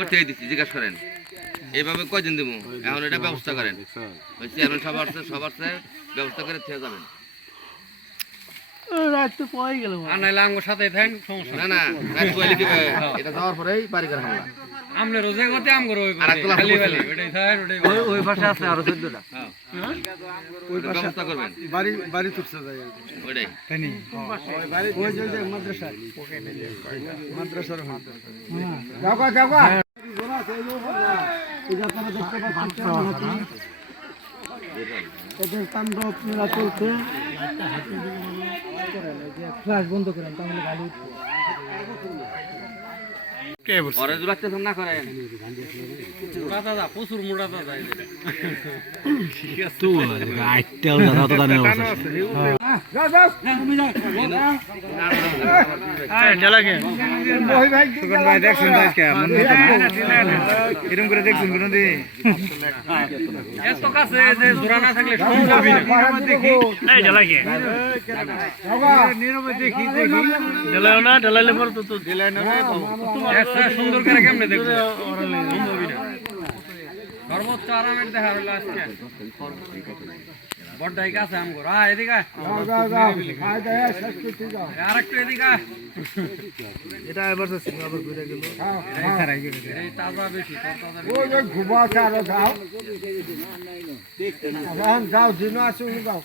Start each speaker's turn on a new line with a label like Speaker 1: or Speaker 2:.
Speaker 1: করতে দিচ্ছি জিজ্ঞাসা করেন। এইভাবে কয়দিন দেবো এখন এটা ব্যবস্থা করেন। ওই চেয়ারম্যান সবার সবার ব্যবস্থা করে থেকে যাবেন।
Speaker 2: মাদ্রাসার। এদের তাণ্ডব মেলা চলছে। ফ্লাশ বন্ধ করেন তাহলে গাড়ি
Speaker 1: না
Speaker 2: এরকম করে দেখছেন কোন দিন
Speaker 3: এত কাছে যে জোড়া না থাকলে সম্ভবই না।
Speaker 2: দেখি
Speaker 4: এই ঢালাকে
Speaker 2: নীরবে দেখি দেখি
Speaker 4: ঢালাও না ঢালাইলে পর তো তো
Speaker 3: একটা সুন্দর করে কেমনে দেখব সর্বোচ্চ আরামের দেখা হলো আজকে। বড়টাই কাছে আম করো আয় এদিকে আর একটু এদিকে
Speaker 2: এটা এবার তো আবার ঘুরে গেল।
Speaker 3: এই তাজা বেশি তোর তাজা বেশি।
Speaker 2: ঘুমা চারো যাও। যাও দিন আসুন যাও।